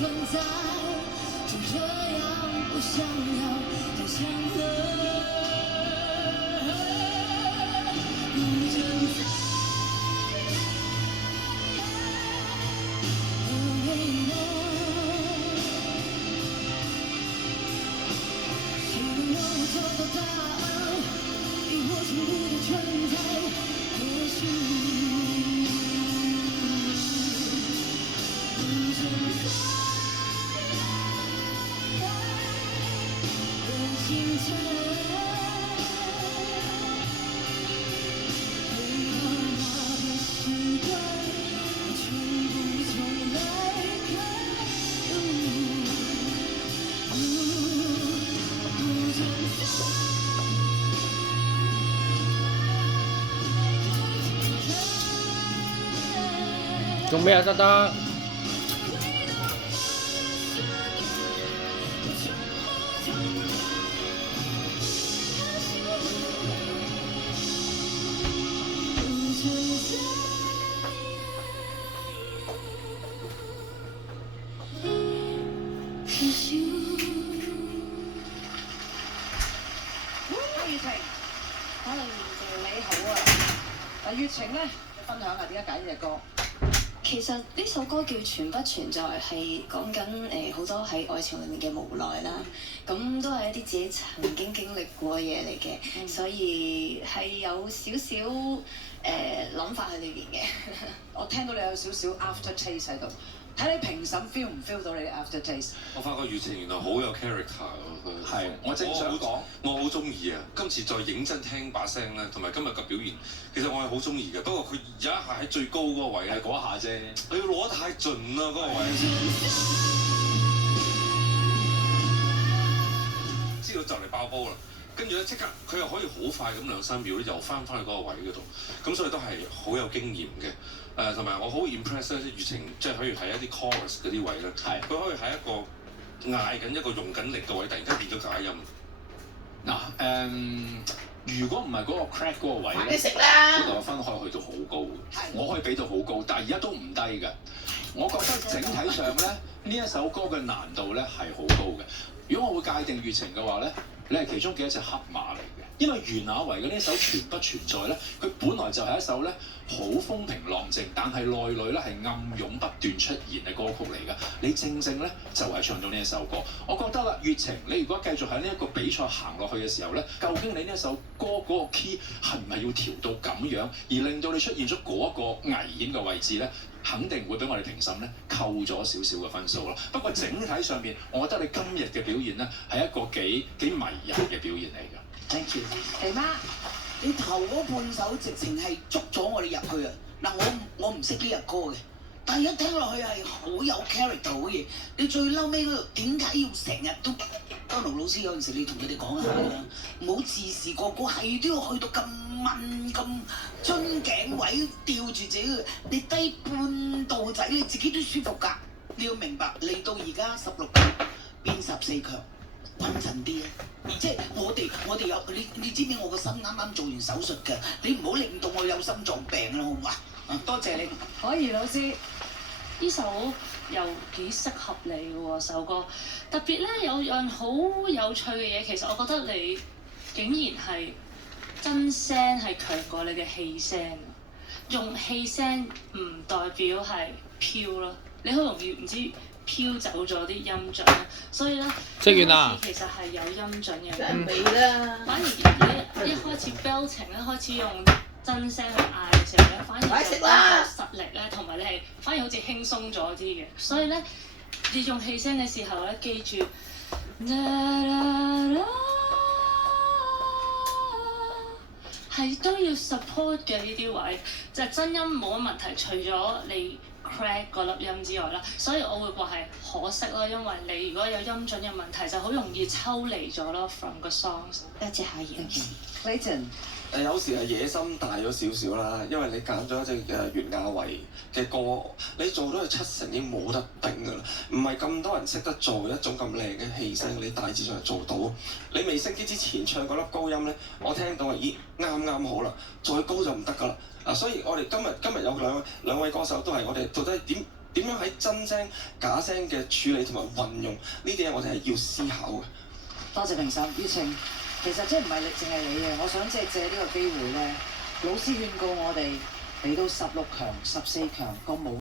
存在，就这样不想要太想了。不存在。希望我找到答案，疑惑全部都存在，也许不存在。清晨，回到那个时段，全部重来看。不存做咩啊，德德？月晴，Hello，你好啊！嗱，月晴咧，分享下點解揀呢隻歌？其實呢首歌叫存不存在，係講緊好多喺愛情裏面嘅無奈啦。咁都係一啲自己曾經經歷過嘅嘢嚟嘅，所以係有少少諗法喺裏邊嘅。我聽到你有少少 after taste 喺度，睇你評審 feel 唔 feel 到你嘅 after taste？我發覺月晴原來好有 character 㗎，係，我正想講，我好中意啊！今次再認真聽把聲咧，同埋今日嘅表現，其實我係好中意嘅。不過佢有一下喺最高嗰個位係嗰一下啫，你要攞得太盡啦嗰個位。知道就嚟爆煲啦，跟住咧即刻佢又可以好快咁2-3秒咧又翻去嗰個位嗰度，咁所以都係好有經驗嘅。同埋我好 impress 咧，月晴即係可以喺一啲 chorus 嗰啲位咧，佢可以喺一個嗌緊一個用緊力嘅位，突然間變咗假音。嗱如果唔係嗰個 crack 嗰個位咧，你食啦！嗰度嘅分可以去到好高嘅，我可以俾到好高，但係而家都唔低嘅。我覺得整體上咧，呢一首歌嘅難度咧係好高嘅。如果我會界定月晴嘅話咧，你係其中嘅一隻黑馬嚟嘅，因為袁婭維嘅呢首存不存在咧，佢本來就係一首咧好風平浪靜，但係內裏咧係暗湧不斷出現嘅歌曲嚟㗎。你正正咧就係唱到呢一首歌，我覺得啦，月晴你如果繼續喺呢一個比賽行落去嘅時候咧，究竟你呢一首歌嗰個 key 係唔係要調到咁樣，而令到你出現咗嗰一個危險嘅位置咧？肯定會俾我哋評審咧扣咗少少嘅分數咯。不過整體上面，我覺得你今日嘅表現咧係一個幾迷人嘅表現嚟㗎。Thank you，肥媽，你頭嗰半首直情係捉咗我哋入去啊！嗱，我唔識呢隻歌嘅，但係一聽落去係好有 character 嘅嘢。你最嬲尾嗰度點解要成日都？當勞老師有陣時你同佢哋講下啦，唔好自視過高，係都要去到咁問咁樽頸位吊住自己，你低半度仔你自己都舒服㗎。你要明白，嚟到而家16強變14強。穩陣啲啊！即係我哋有你知唔知我個心啱啱做完手術㗎？你唔好令到我有心臟病啦，好唔好啊？多謝你，可怡老師。呢首又幾適合你嘅喎首歌，特別咧有樣好有趣嘅嘢，其實我覺得你竟然係真聲係強過你嘅氣聲，用氣聲唔代表係飄咯，你好容易唔知飄走咗啲音準，所以咧食完啦，其實係有音準嘅。梗係未啦。反而你一開始 belting 咧開始用真聲去嗌嘅時候咧，反而有嗰個實力咧，同埋你係反而好似輕鬆咗啲嘅。所以咧，你用氣聲嘅時候咧，記住，係都要 support 嘅呢啲位，就係真音冇乜問題，除咗你 crack 嗰粒音之外啦。所以我會話係可惜咯，因為你如果有音準嘅問題，就好容易抽離咗咯 from 個 songs。多謝夏妍。Clayton。有時係野心大咗少少啦，因為你揀咗一隻袁婭維嘅歌，你做到佢7成已經冇得頂㗎啦。唔係咁多人識得做一種咁靚嘅氣聲，你大致上係做到。你未升機之前唱嗰粒高音咧，我聽到咦啱好啦，再高就唔得㗎啦。所以我哋今日有兩位歌手都係我哋到底點樣喺真聲假聲嘅處理同埋運用呢啲嘢，我哋係要思考嘅。多謝評審，雨晴，其實即係唔係淨係你嘅，我想即係借呢個機會咧，老師勸告我哋嚟到16強、14強個舞。